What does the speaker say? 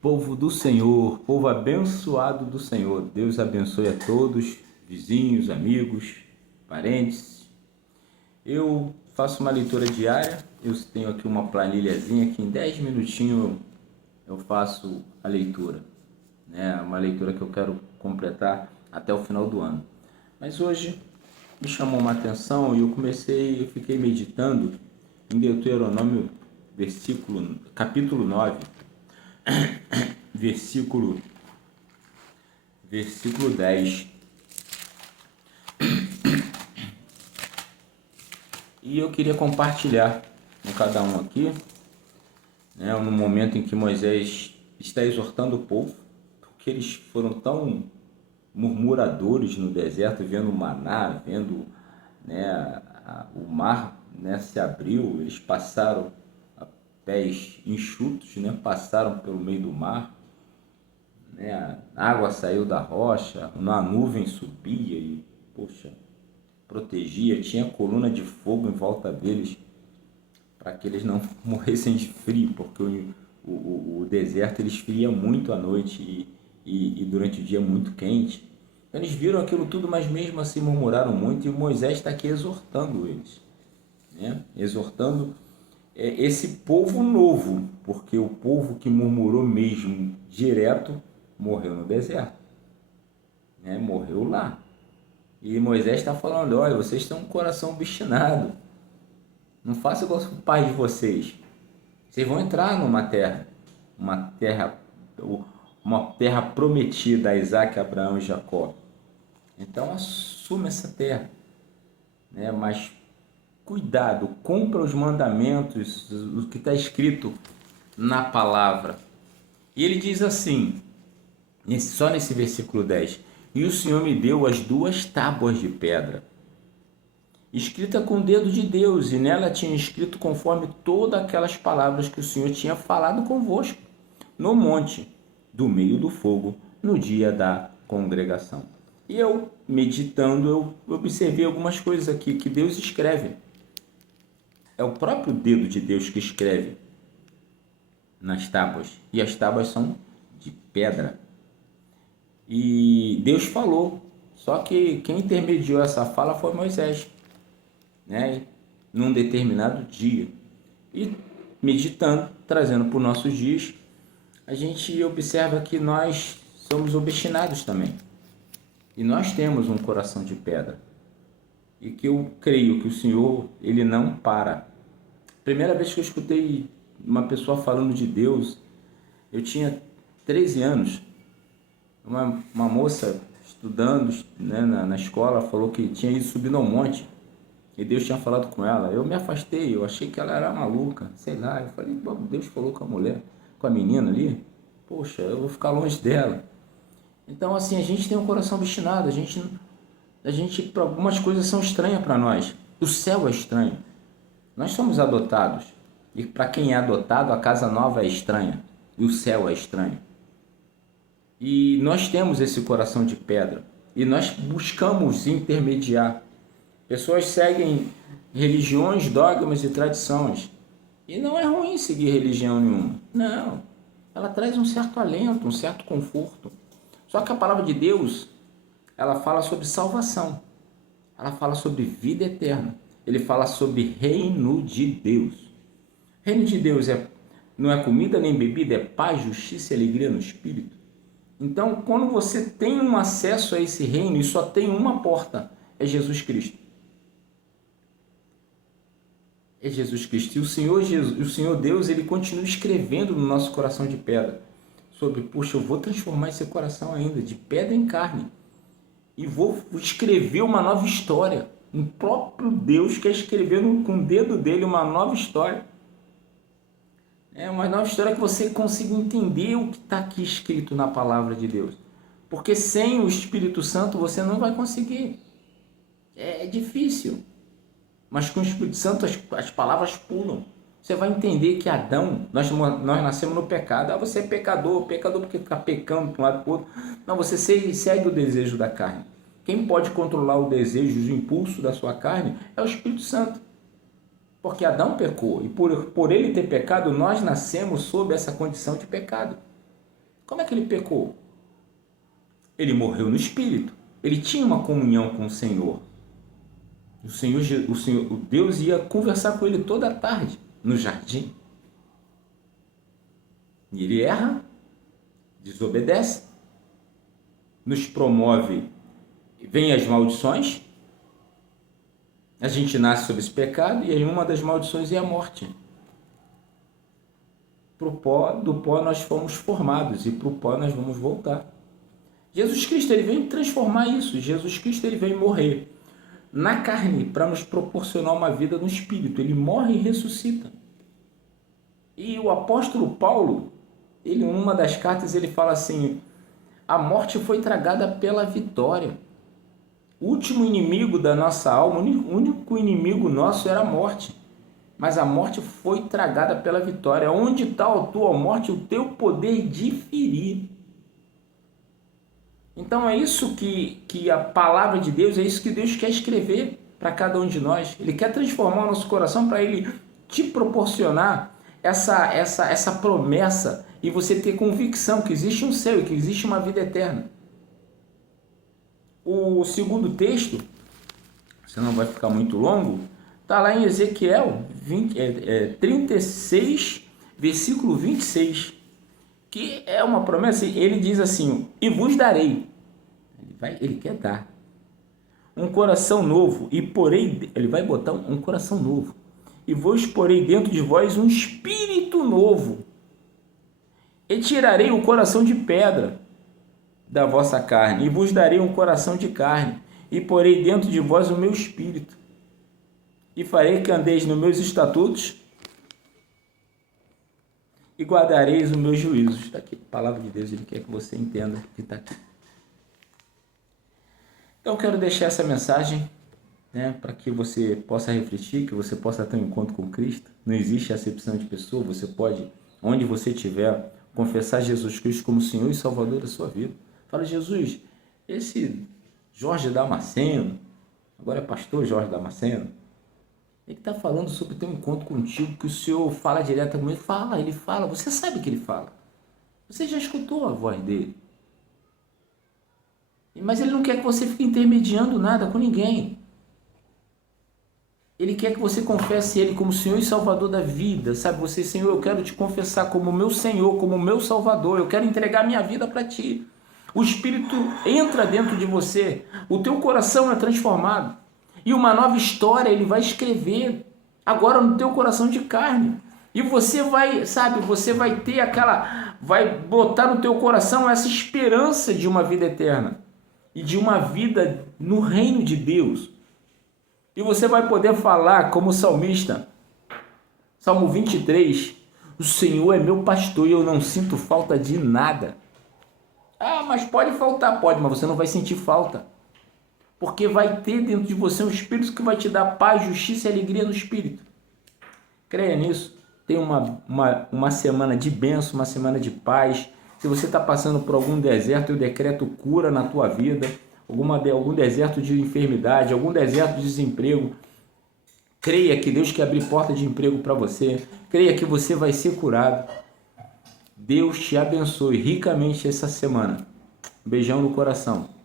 Povo do Senhor, povo abençoado do Senhor, Deus abençoe a todos, vizinhos, amigos, parentes. Eu faço uma leitura diária, eu tenho aqui uma planilhazinha que em 10 minutinhos eu faço a leitura, né? Uma leitura que eu quero completar até o final do ano. Mas hoje me chamou uma atenção e eu fiquei meditando em Deuteronômio, capítulo 9, versículo, versículo 10. E eu queria compartilhar com cada um aqui, né, no momento em que Moisés está exortando o povo, porque eles foram tão murmuradores no deserto, vendo o maná, vendo, né, o mar, né, se abriu, eles passaram a pés enxutos, né, passaram pelo meio do mar, né, a água saiu da rocha, a nuvem subia e, poxa, protegia, tinha coluna de fogo em volta deles para que eles não morressem de frio, porque o deserto ele esfria muito à noite e durante o dia muito quente. Então, eles viram aquilo tudo, mas mesmo assim murmuraram muito, e Moisés está aqui exortando eles, né? Exortando esse povo novo, porque o povo que murmurou mesmo direto morreu no deserto, né? Morreu lá. E Moisés está falando: olha, vocês têm um coração obstinado, não façam igual o pai de vocês. Vocês vão entrar uma terra, uma terra prometida a Isaac, Abraão e Jacó. Então assume essa terra, né? Mas cuidado, cumpra os mandamentos, o que está escrito na palavra. E ele diz assim, só nesse versículo 10: e o Senhor me deu as 2 tábuas de pedra, escrita com o dedo de Deus, e nela tinha escrito conforme todas aquelas palavras que o Senhor tinha falado convosco no monte, do meio do fogo, no dia da congregação. E eu, meditando, eu observei algumas coisas aqui que Deus escreve. É o próprio dedo de Deus que escreve nas tábuas, e as tábuas são de pedra. E Deus falou, só que quem intermediou essa fala foi Moisés, né? Num determinado dia. E meditando, trazendo para os nossos dias, a gente observa que nós somos obstinados também. E nós temos um coração de pedra. E que eu creio que o Senhor, ele não para. Primeira vez que eu escutei uma pessoa falando de Deus, eu tinha 13 anos. Uma moça estudando, né, na escola falou que tinha ido subir no monte e Deus tinha falado com ela. Eu me afastei, eu achei que ela era maluca, sei lá. Eu falei: bom, Deus falou com a mulher, com a menina ali, poxa, eu vou ficar longe dela. Então, assim, a gente tem um coração obstinado, a gente algumas coisas são estranhas para nós. O céu é estranho. Nós somos adotados. E para quem é adotado, a casa nova é estranha. E o céu é estranho. E nós temos esse coração de pedra. E nós buscamos intermediar. Pessoas seguem religiões, dogmas e tradições. E não é ruim seguir religião nenhuma. Não. Ela traz um certo alento, um certo conforto. Só que a palavra de Deus, ela fala sobre salvação. Ela fala sobre vida eterna. Ele fala sobre reino de Deus. Reino de Deus não é comida nem bebida, é paz, justiça e alegria no Espírito. Então, quando você tem um acesso a esse reino, e só tem uma porta, é Jesus Cristo. É Jesus Cristo. E o Senhor Jesus, o Senhor Deus, ele continua escrevendo no nosso coração de pedra sobre, poxa, eu vou transformar esse coração ainda de pedra em carne e vou escrever uma nova história. Um próprio Deus quer escrever com o dedo dele uma nova história. É uma nova história que você consiga entender o que está aqui escrito na palavra de Deus. Porque sem o Espírito Santo você não vai conseguir. É difícil. Mas com o Espírito Santo as palavras pulam. Você vai entender que Adão, nós nascemos no pecado. Ah, você é pecador porque fica pecando de um lado para o outro. Não, você segue o desejo da carne. Quem pode controlar o desejo, o impulso da sua carne é o Espírito Santo. Porque Adão pecou, e por ele ter pecado, nós nascemos sob essa condição de pecado. Como é que ele pecou? Ele morreu no espírito. Ele tinha uma comunhão com o Senhor. O Deus ia conversar com ele toda a tarde no jardim. E ele erra, desobedece, nos promove, vem as maldições, a gente nasce sob esse pecado e aí uma das maldições é a morte. Do pó nós fomos formados e para o pó nós vamos voltar. Jesus Cristo ele vem transformar isso. Jesus Cristo ele vem morrer na carne para nos proporcionar uma vida no espírito. Ele morre e ressuscita. E o apóstolo Paulo, ele em uma das cartas ele fala assim: a morte foi tragada pela vitória. O último inimigo da nossa alma, o único inimigo nosso era a morte. Mas a morte foi tragada pela vitória. Onde está a tua morte, o teu poder de ferir? Então é isso que a palavra de Deus, é isso que Deus quer escrever para cada um de nós. Ele quer transformar o nosso coração para Ele te proporcionar essa promessa e você ter convicção que existe um céu e que existe uma vida eterna. O segundo texto, senão vai ficar muito longo, está lá em Ezequiel 36, versículo 26, que é uma promessa. Ele diz assim: e vos darei, ele quer dar, um coração novo, e porei, ele vai botar um coração novo, e vos porei dentro de vós um espírito novo, e tirarei o coração de pedra da vossa carne, e vos darei um coração de carne, e porei dentro de vós o meu espírito, e farei que andeis nos meus estatutos, e guardareis os meus juízos. Está aqui, a palavra de Deus, ele quer que você entenda que está aqui. Então eu quero deixar essa mensagem, para que você possa refletir, que você possa ter um encontro com Cristo. Não existe acepção de pessoa, você pode, onde você estiver, confessar Jesus Cristo como Senhor e Salvador da sua vida. Fala: Jesus, esse Jorge Damasceno, agora é pastor Jorge Damasceno, ele está falando sobre ter um encontro contigo, que o Senhor fala direto com ele. Ele fala, você sabe que ele fala. Você já escutou a voz dele. Mas ele não quer que você fique intermediando nada com ninguém. Ele quer que você confesse ele como Senhor e Salvador da vida. Sabe, você: Senhor, eu quero te confessar como meu Senhor, como meu Salvador. Eu quero entregar minha vida para ti. O Espírito entra dentro de você. O teu coração é transformado. E uma nova história ele vai escrever agora no teu coração de carne. E você vai, você vai ter vai botar no teu coração essa esperança de uma vida eterna. E de uma vida no reino de Deus. E você vai poder falar como o salmista. Salmo 23. O Senhor é meu pastor e eu não sinto falta de nada. Ah, mas pode faltar. Pode, mas você não vai sentir falta. Porque vai ter dentro de você um Espírito que vai te dar paz, justiça e alegria no Espírito. Creia nisso. Tenha uma semana de bênção, uma semana de paz. Se você está passando por algum deserto, eu decreto cura na tua vida. Algum deserto de enfermidade, algum deserto de desemprego. Creia que Deus quer abrir porta de emprego para você. Creia que você vai ser curado. Deus te abençoe ricamente essa semana. Um beijão no coração.